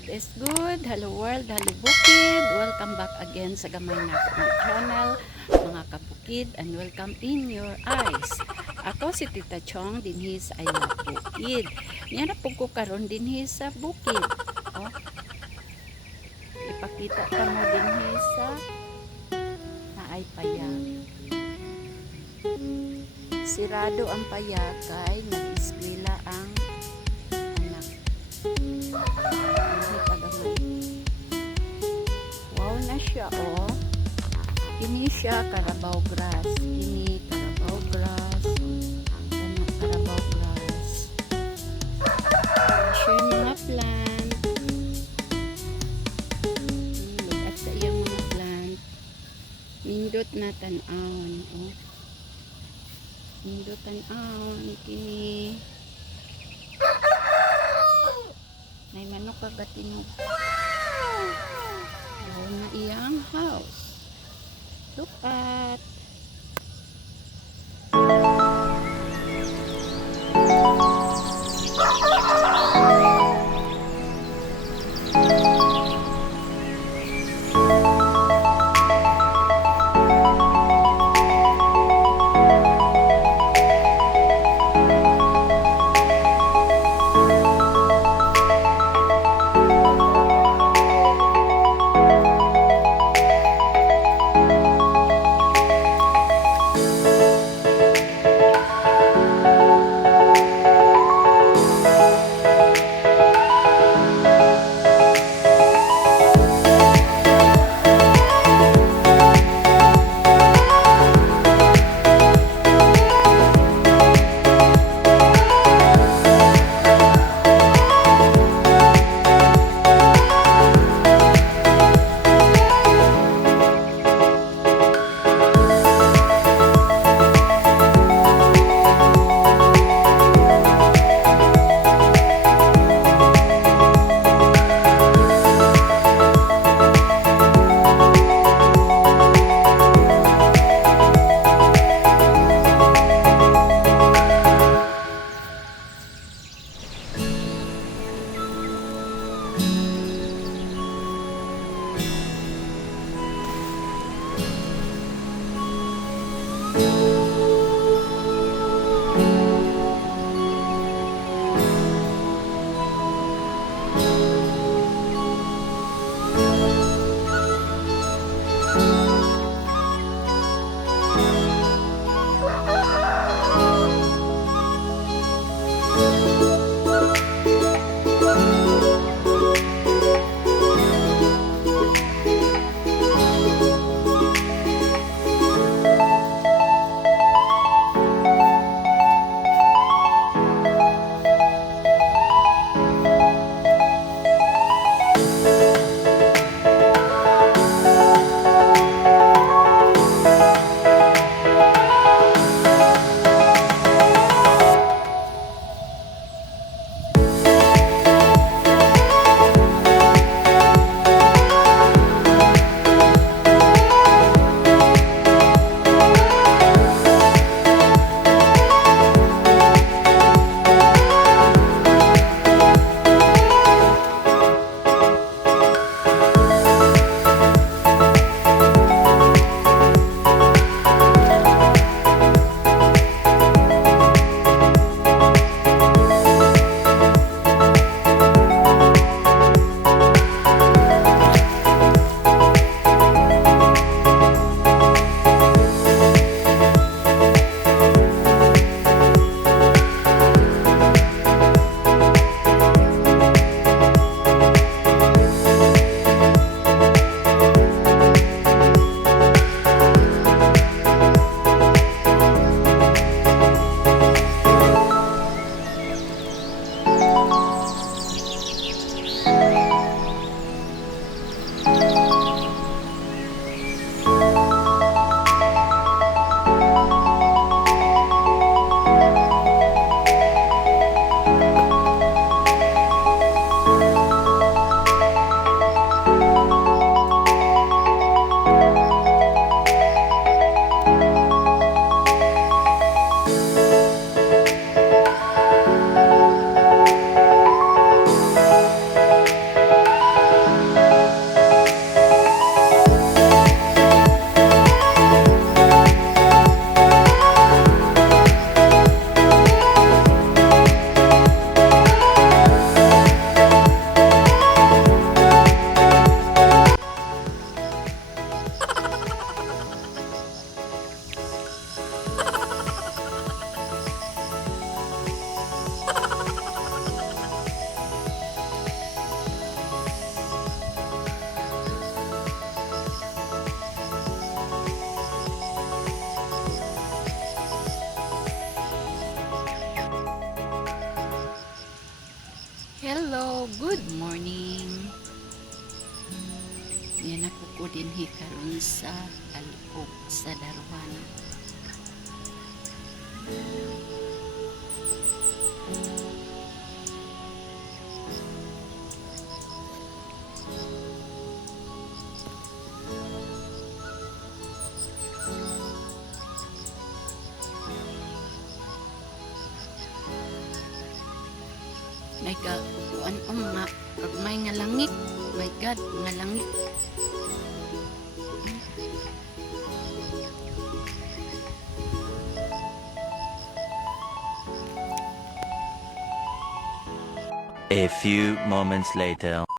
God is good. Hello world, hello bukid. Welcome back again sa gamay na akong channel, mga kabukid, and welcome in your eyes. Ako si Tita Chong dinhi sa Ayla Bukid. Niya na po ko karon dinhi sa bukid. Oh. Ipakita ka mo dinhi sa naay payag. Sirado ang payag kay nag-eskwela ang anak. Wow na siya, oh. Ini siya Carabao grass. Ini Carabao grass. Ano Carabao grass. Siya yung mga plant. Look at sa iyang mga plant. Nindot na tan-aon, oh. Nindot tan-aon. Kini may manok kagatinog. Doon na iyang house. Look at. Good morning. Yan ako ko din karon sa Dal-og sa Daruhan. My God, mga may nga langit. My God, nga langit. A few moments later.